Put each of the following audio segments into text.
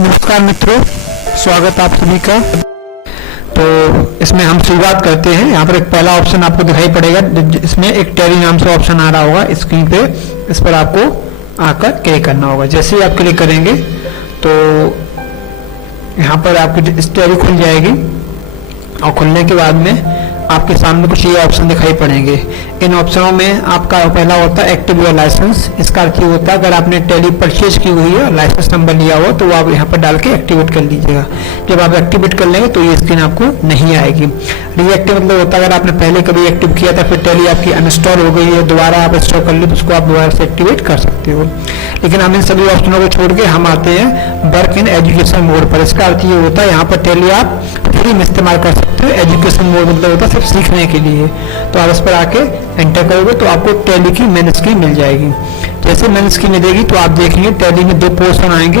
नमस्कार मित्रों, स्वागत आप सभी का। तो इसमें हम शुरुआत करते हैं। यहाँ पर एक पहला ऑप्शन आपको दिखाई पड़ेगा, इसमें एक टैली नाम से ऑप्शन आ रहा होगा स्क्रीन पे। इस पर आपको आकर क्लिक करना होगा। जैसे ही आप क्लिक करेंगे तो यहाँ पर आपकी टैली खुल जाएगी और खुलने के बाद में आपके सामने कुछ ये ऑप्शन दिखाई पड़ेंगे। इन ऑप्शनों में आपका पहला होता है एक्टिव योर लाइसेंस। इसका अर्थ ये होता है अगर आपने टैली परचेज की हुई है, लाइसेंस नंबर लिया हो, तो वो आप यहाँ पर डाल के एक्टिवेट कर लीजिएगा। जब आप एक्टिवेट कर लेंगे तो ये स्क्रीन आपको नहीं आएगी। रीएक्टिव मतलब होता है अगर आपने पहले कभी एक्टिव किया था, फिर टैली आपकी अनइंस्टॉल हो गई है, दोबारा आप इंस्टॉल कर ली तो उसको आप दोबारा से एक्टिवेट कर सकते हो। लेकिन हम इन सभी ऑप्शनों को छोड़ के हम आते हैं वर्क इन एजुकेशन मोड पर। इसका अर्थ ये होता है यहाँ पर टैली आप फ्री में इस्तेमाल कर सकते हो। एजुकेशन मोड मतलब होता है सिर्फ सीखने के लिए। तो आप इस पर आके एंटर करोगे तो आपको टैली की मेन स्क्रीन मिल जाएगी। जैसे मेन स्क्रीन मिलेगी तो आप देखेंगे टैली में दो पोर्शन आएंगे।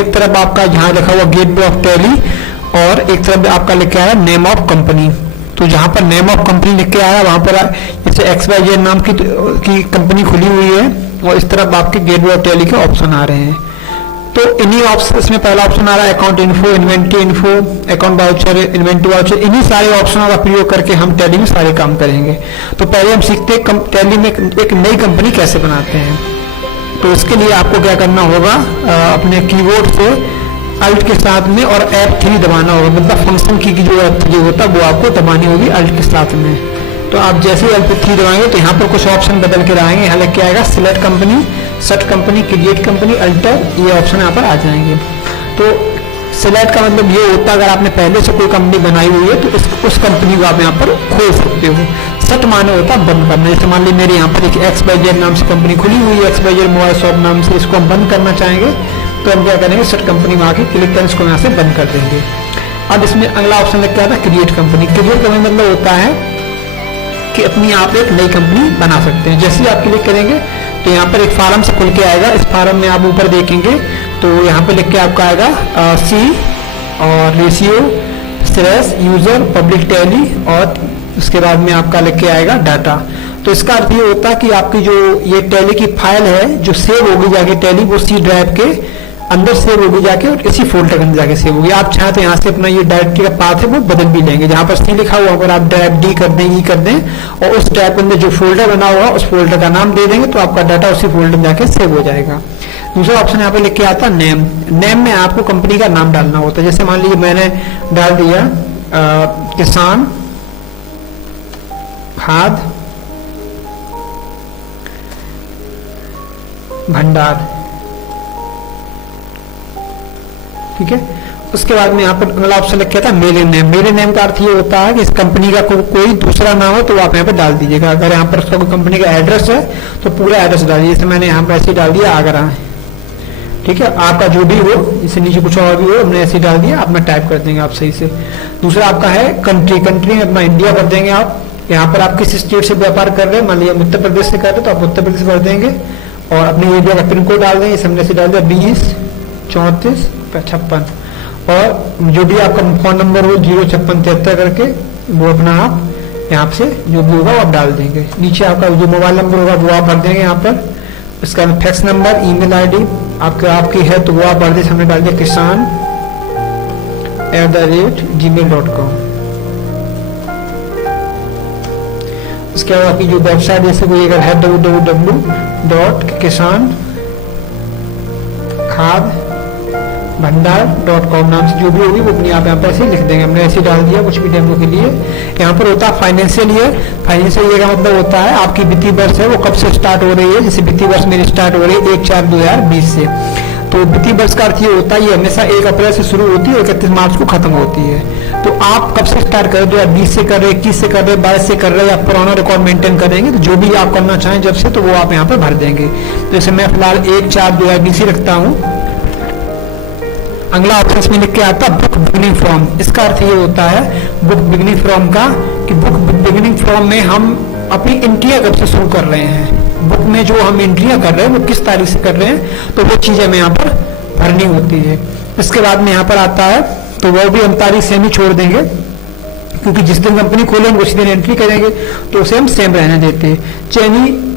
एक तरफ आपका जहाँ लिखा हुआ गेटवे ऑफ टैली और एक तरफ आपका लिख के आया नेम ऑफ कंपनी। तो जहाँ पर नेम ऑफ कंपनी लिख के आया वहाँ पर जैसे XYZ नाम की कंपनी खुली हुई है और इस तरफ आपके गेटवे ऑफ टैली के ऑप्शन आ रहे हैं। तो इन्हीं ऑप्शन, इसमें पहला ऑप्शन आ रहा है account info, inventory info, account voucher, inventory voucher. इन्हीं सारे ऑप्शनों का प्रयोग करके हम टैली में सारे काम करेंगे। तो पहले हम सीखते हैं टैली में एक नई कंपनी कैसे बनाते हैं। तो इसके लिए आपको क्या करना होगा, अपने कीबोर्ड से अल्ट के साथ में और F3 दबाना होगा। मतलब फंक्शन की जो F3 होता है वो आपको दबानी होगी अल्ट के साथ में। तो आप जैसे ही F3 दबाएंगे तो यहाँ पर कुछ ऑप्शन बदल के आएंगे। यहाँ लिख के आएगा select company, set company, create company, alter, ये ऑप्शन यहाँ पर आ जाएंगे। तो सिलेक्ट का मतलब ये होता है अगर आपने पहले से कोई कंपनी बनाई हुई है तो उस कंपनी को आप यहाँ पर खोल सकते हो। सेट माने होता है बंद करना। जैसे मान ली मेरे यहाँ पर एक XYZ नाम से कंपनी खुली हुई है, XYZ मोबाइल शॉप नाम से, इसको हम बंद करना चाहेंगे तो हम क्या करेंगे, सेट कंपनी में आके क्लिक करें, इसको यहाँ से बंद कर देंगे। अब इसमें अगला ऑप्शन लगता है क्रिएट कंपनी। क्रिएट कंपनी मतलब होता है कि अपनी आप एक नई कंपनी बना सकते हैं। जैसे ही आप क्लिक करेंगे तो यहाँ पर एक फार्म से खुल के आएगा। इस फार्म में आप ऊपर देखेंगे तो यहाँ पे लिख के आपका आएगा सी और ratio stress user public tally और उसके बाद में आपका लिख के आएगा डाटा। तो इसका अर्थ ये होता है कि आपकी जो ये टैली की फाइल है जो सेव होगी जाके टैली, वो सी ड्राइव के अंदर सेव होगी जाके और इसी फोल्डर के अंदर जाके सेव होगी। आप चाहें तो यहाँ से अपना ये डायरेक्टरी का पाथ है वो बदल भी लेंगे। जहाँ पर सी लिखा हुआ अगर आप ड्राइव D कर दें, E कर दें और उस ड्राइव के अंदर जो फोल्डर बना हुआ उस फोल्डर का नाम दे देंगे तो आपका डाटा उसी फोल्डर में जाके सेव हो जाएगा। दूसरा ऑप्शन यहाँ पे लिख के आता है नेम। नेम में आपको कंपनी का नाम डालना होता है। जैसे मान लीजिए मैंने डाल दिया किसान खाद भंडार, ठीक है। उसके बाद में यहाँ पर अगला ऑप्शन लिखा था मेरे नेम। मेरे नेम का अर्थ ये होता है कि इस कंपनी का कोई दूसरा नाम हो तो आप यहाँ पर डाल दीजिएगा। अगर यहाँ पर उसका कोई कंपनी का एड्रेस है तो पूरा एड्रेस डालिए। जैसे मैंने यहाँ पर ऐसे डाल दिया आगरा, ठीक है। आपका जो भी हो, इससे नीचे कुछ और भी हो, हमने ऐसे डाल दिया, आप में टाइप कर देंगे आप सही से। दूसरा आपका है कंट्री। कंट्री में अपना इंडिया भर देंगे आप। यहाँ पर आप किस स्टेट से व्यापार कर रहे हैं, मान लीजिए उत्तर प्रदेश से कर रहे हैं तो आप उत्तर प्रदेश भर देंगे और अपने एरिया का पिन कोड डाल देंगे। हमने ऐसे डाल दिया 20 34 56 और जो भी आपका फोन नंबर हो 05673 करके वो अपना आप यहाँ से जो भी होगा वो आप डाल देंगे। नीचे आपका जो मोबाइल नंबर होगा वो आप भर देंगे यहाँ पर। इसका फैक्स नंबर, ईमेल आईडी आपकी है तो वो आप भर दें। हमने डाल दिया kisan@gmail.com। उसके बाद आपकी जो वेबसाइट जैसे कोई अगर है www.kisankhadbhandar.com नाम से जो भी होगी वो अपनी आप यहाँ पर ऐसे लिख देंगे। हमने ऐसे डाल दिया कुछ भी डेमो के लिए। यहाँ पर होता है फाइनेंशियल ईयर। फाइनेंशियल ईयर का मतलब होता है आपकी वित्तीय वर्ष है वो कब से स्टार्ट हो रही है। जैसे वित्तीय वर्ष मेरी स्टार्ट हो रही है 1/4/2020 से। तो वित्तीय वर्ष का अर्थ ये होता है ये हमेशा 1 अप्रैल से शुरू होती है और 31 मार्च को खत्म होती है। तो आप कब से स्टार्ट करें, 2020 से कर रहे, 21 से कर रहे, 22 से कर रहे या पुराना रिकॉर्ड मेंटेन करेंगे तो जो भी आप करना चाहें जब से तो वो आप यहाँ पर भर देंगे। जैसे मैं फिलहाल 1/4/2020 रखता हूँ। अगला ऑप्शन में लिख के आता बुक बिगनिंग फ्रॉम। इसका अर्थ ये होता है बुक बिगनिंग फ्रॉम का कि बुक बिगनिंग फ्रॉम में हम अपनी एंट्रियां कब से शुरू कर रहे हैं। बुक में जो हम एंट्रियां कर रहे हैं वो किस तारीख से कर रहे हैं तो वो चीजें हमें यहाँ पर भरनी होती है। इसके बाद में यहाँ पर आता है तो वो भी हम तारीख सेम ही छोड़ देंगे क्योंकि जिस दिन कंपनी खोलेंगे उसी दिन एंट्री करेंगे तो उसे हम सेम रहने देते हैं।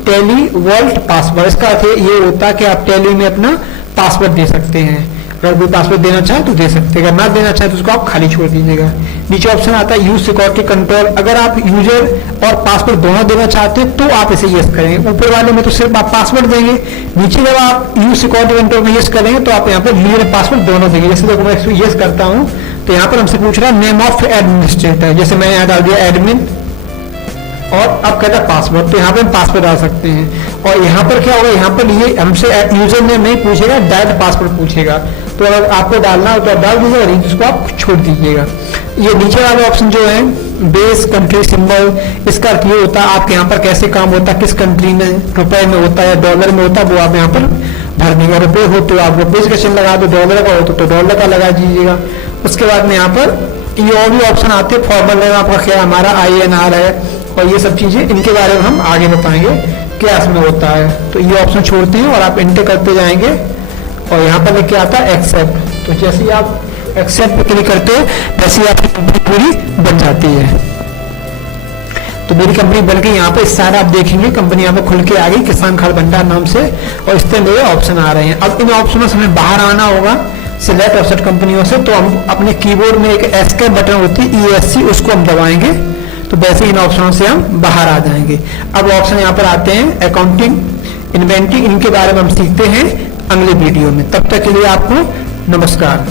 टैली वर्ल्ड पासवर्ड, इसका अर्थ ये होता है कि आप टैली में अपना पासवर्ड दे सकते हैं। अगर कोई पासवर्ड देना चाहे तो दे सकते हैं, अगर ना देना चाहे तो उसको आप खाली छोड़ दीजिएगा। नीचे ऑप्शन आता है यूज सिक्योरिटी कंट्रोल, अगर आप यूजर और पासवर्ड दोनों देना चाहते हैं तो आप इसे यस करेंगे। ऊपर वाले में तो सिर्फ आप पासवर्ड देंगे, नीचे जब आप यूज सिक्योरिटी कंट्रोल में यस करेंगे तो आप यहाँ पर यूजर पासवर्ड दोनों देंगे। जैसे देखो मैं इसमें यस करता हूँ तो यहाँ पर हमसे पूछ रहा है नेम ऑफ एडमिनिस्ट्रेटर, जैसे मैंने यहाँ डाल दिया एडमिन और अब कहता है पासवर्ड, तो यहाँ पे हम पासवर्ड डाल सकते हैं। और यहाँ पर क्या होगा, यहाँ पर ये हमसे यूजर नेम नहीं पूछेगा, डायरेक्ट पासवर्ड पूछेगा। तो अगर आपको डालना हो तो आप डाल दीजिएगा और इसको आप छोड़ दीजिएगा। ये नीचे वाला ऑप्शन जो है बेस कंट्री सिंबल, इसका अर्थ ये होता है आपके यहाँ पर कैसे काम होता है, किस कंट्री में रुपए में होता है या डॉलर में होता है, वो आप यहाँ पर भर देंगे। रुपये हो तो आप रुपये का चिन्ह लगा दो, डॉलर का हो तो डॉलर का लगा दीजिएगा। उसके बाद में यहाँ पर ये और भी ऑप्शन आते हैं, फॉर्मल नेम आपका क्या हमारा INR है और ये सब चीजें, इनके बारे में हम आगे बताएंगे क्या इसमें होता है। तो ये ऑप्शन छोड़ते हैं और आप एंटर करते जाएंगे और यहाँ पर लिख के आता है एक्सेप्ट। तो जैसे ही आप एक्सेप्ट पे क्लिक करते हैं वैसे ही आपकी कंपनी पूरी बन जाती है। तो मेरी कंपनी बन गई, यहाँ पे इस साइड आप देखेंगे कंपनी यहाँ पे खुल के आ गई किसान खाद भंडार नाम से, और इस तरह मेरे ऑप्शन आ रहे हैं। अब इन ऑप्शनों से हमें बाहर आना होगा सिलेक्ट ऑफसेट कंपनियों से, तो हम अपने कीबोर्ड में एक एस्केप बटन होती है ESC, उसको हम दबाएंगे तो वैसे इन ऑप्शनों से हम बाहर आ जाएंगे। अब ऑप्शन यहाँ पर आते हैं अकाउंटिंग, इन्वेंटरी, इनके बारे में हम सीखते हैं अगले वीडियो में। तब तक के लिए आपको नमस्कार।